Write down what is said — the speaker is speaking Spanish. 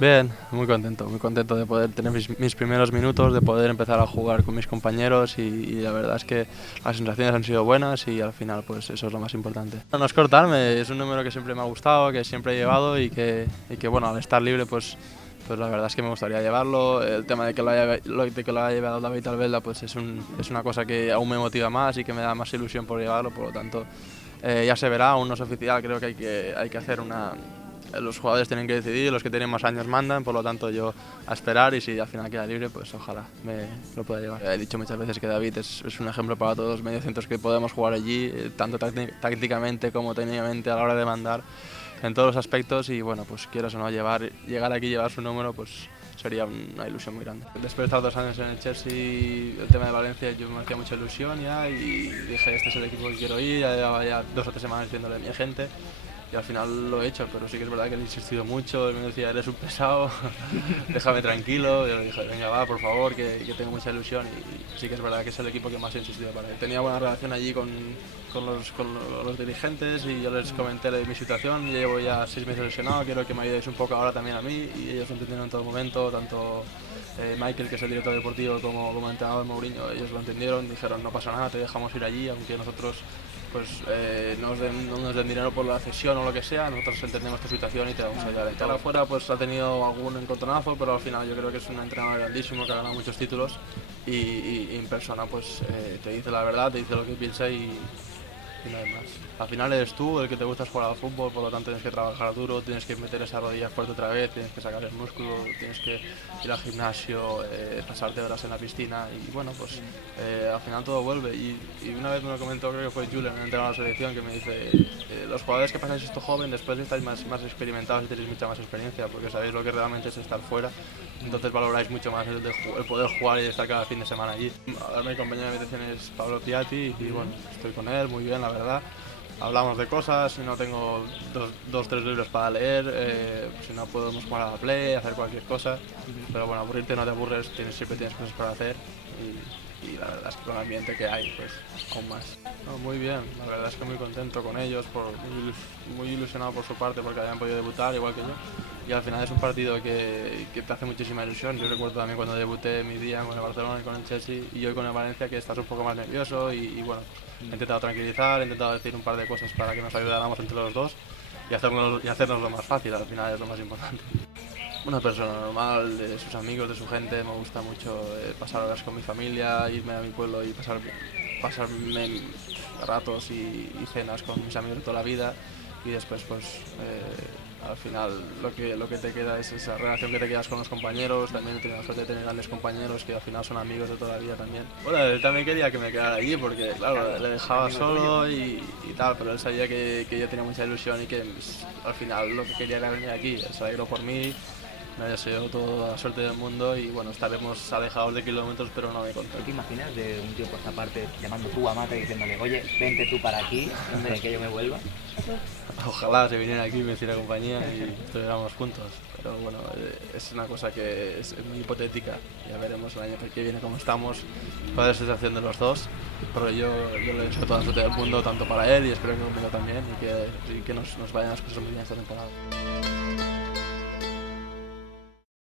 Bien, muy contento de poder tener mis primeros minutos, de poder empezar a jugar con mis compañeros y la verdad es que las sensaciones han sido buenas y al final pues eso es lo más importante. No es cortarme, es un número que siempre me ha gustado, que siempre he llevado y que bueno, al estar libre pues la verdad es que me gustaría llevarlo. El tema de que lo haya llevado David Albelda pues es una cosa que aún me motiva más y que me da más ilusión por llevarlo, por lo tanto ya se verá, aún no es oficial, creo que hay que hacer una... Los jugadores tienen que decidir, los que tienen más años mandan, por lo tanto yo a esperar y si al final queda libre, pues ojalá me lo pueda llevar. He dicho muchas veces que David es un ejemplo para todos los mediocentros que podemos jugar allí, tanto tácticamente como técnicamente a la hora de mandar, en todos los aspectos y bueno, pues quieras o no llegar aquí y llevar su número, pues sería una ilusión muy grande. Después de estar 2 años en el Chelsea, el tema de Valencia yo me hacía mucha ilusión ya y dije, este es el equipo que quiero ir, ya llevaba ya 2 o 3 semanas viéndole a mi gente. Y al final lo he hecho, pero sí que es verdad que le he insistido mucho, él me decía, eres un pesado, déjame tranquilo, y yo le dije, venga va, por favor, que tengo mucha ilusión y sí que es verdad que es el equipo que más he insistido para él. Tenía buena relación allí con los dirigentes y yo les comenté mi situación, yo llevo ya 6 meses lesionado, quiero que me ayudéis un poco ahora también a mí y ellos lo entendieron en todo momento, tanto Michael, que es el director deportivo, como el entrenador Mourinho, ellos lo entendieron, dijeron no pasa nada, te dejamos ir allí, aunque nosotros pues no nos den dinero por la cesión o lo que sea, nosotros entendemos tu situación y te vamos a ayudar. Ahora afuera pues ha tenido algún encontronazo, pero al final yo creo que es un entrenador grandísimo que ha ganado muchos títulos y en persona pues te dice la verdad, te dice lo que piensa y no hay más. Al final eres tú el que te gusta jugar al fútbol, por lo tanto tienes que trabajar duro, tienes que meter esa rodilla fuerte otra vez, tienes que sacar el músculo, tienes que ir al gimnasio, pasarte horas en la piscina y bueno, pues al final todo vuelve. Y una vez me lo comentó, creo que fue Julen, el entrenador de la selección, que me dice, los jugadores que pasáis esto joven, después estáis más experimentados y tenéis mucha más experiencia, porque sabéis lo que realmente es estar fuera, entonces valoráis mucho más el poder jugar y estar cada fin de semana allí. Ahora mi compañero de habitación es Pablo Piatti y bueno, estoy con él muy bien, la verdad. Hablamos de cosas, si no tengo dos, tres libros para leer, si no podemos jugar a la play, hacer cualquier cosa, pero bueno, aburrirte no te aburres, siempre tienes cosas para hacer y la verdad es que con el ambiente que hay, pues aún más. No, muy bien, la verdad es que muy contento con ellos, muy ilusionado por su parte porque habían podido debutar igual que yo y al final es un partido que te hace muchísima ilusión. Yo recuerdo también cuando debuté mi día con el Barcelona y con el Chelsea y hoy con el Valencia que estás un poco más nervioso y bueno, he intentado tranquilizar, he intentado decir un par de cosas para que nos ayudáramos entre los dos y hacernos lo más fácil, al final es lo más importante. Una persona normal, de sus amigos, de su gente, me gusta mucho pasar horas con mi familia, irme a mi pueblo y pasarme ratos y cenas con mis amigos de toda la vida y después pues al final lo que te queda es esa relación que te quedas con los compañeros. También he tenido la suerte de tener grandes compañeros que al final son amigos de toda la vida también. Bueno, él también quería que me quedara allí porque claro, le dejaba solo y tal, pero él sabía que yo tenía mucha ilusión y que pues, al final lo que quería era venir aquí, se alegró por mí. Me ha deseado toda la suerte del mundo y bueno, estaremos alejados de kilómetros, pero no de contacto. ¿Te imaginas de un tío por esta parte llamando tú a Mata y diciéndole, oye, vente tú para aquí, donde que yo me vuelva? Ojalá se viniera aquí y me hiciera compañía y estuviéramos juntos, pero bueno, es una cosa que es muy hipotética. Ya veremos el año que viene cómo estamos, cuál es la situación de los dos, pero yo le deseo toda la suerte del mundo, tanto para él y espero que conmigo también y que nos vayan las cosas muy bien esta temporada.